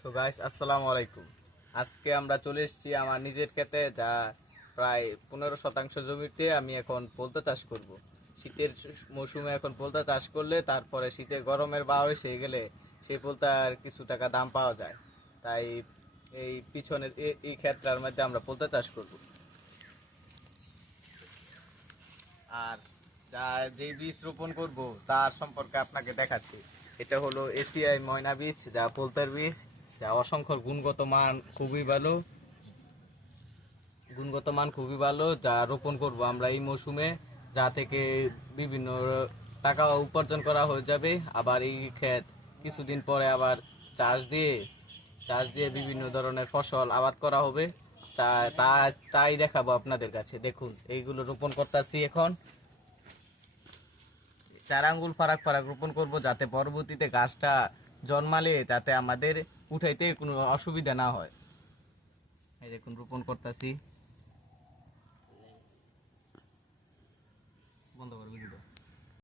So guys, আসসালামু আলাইকুম। আজকে আমরা চলে এসেছি আমার নিজের ক্ষেতে, যা প্রায় 15% জমিতে আমি এখন পোলতা চাষ করব। শীতের মৌসুমে এখন পোলতা চাষ করলে তারপরে শীতে গরমের বাও এসে গেলে সেই পোলতার কিছু টাকা দাম পাওয়া যায়। তাই এই পিছনে এই ক্ষেত্রের মধ্যে আমরা পোলতা চাষ করব। আর যে বীজ রোপণ করব তার সম্পর্কে আপনাকে দেখাচ্ছি। এটা হলো এসিআই ময়না বীজ, যা পোলতার বীজ, যা অসংখ্য গুণগত মান খুবই ভালো, যা রোপণ করব আমরা এই মৌসুমে, যা থেকে বিভিন্ন টাকা উপার্জন করা হয়ে যাবে। আবার এই ক্ষেত কিছুদিন পরে আবার চাষ দিয়ে চাষ দিয়ে বিভিন্ন ধরনের ফসল আবাদ করা হবে। তাই দেখাবো আপনাদের কাছে। দেখুন, এইগুলো রোপণ করতেছি এখন। 4 আঙ্গুল ফারাক ফারাক রোপণ করব, যাতে পরবর্তীতে গাছটা জন্মালে যাতে আমাদের উঠাইতে কোনো অসুবিধা না হয়। এই দেখুন, রোপণ করতেছি।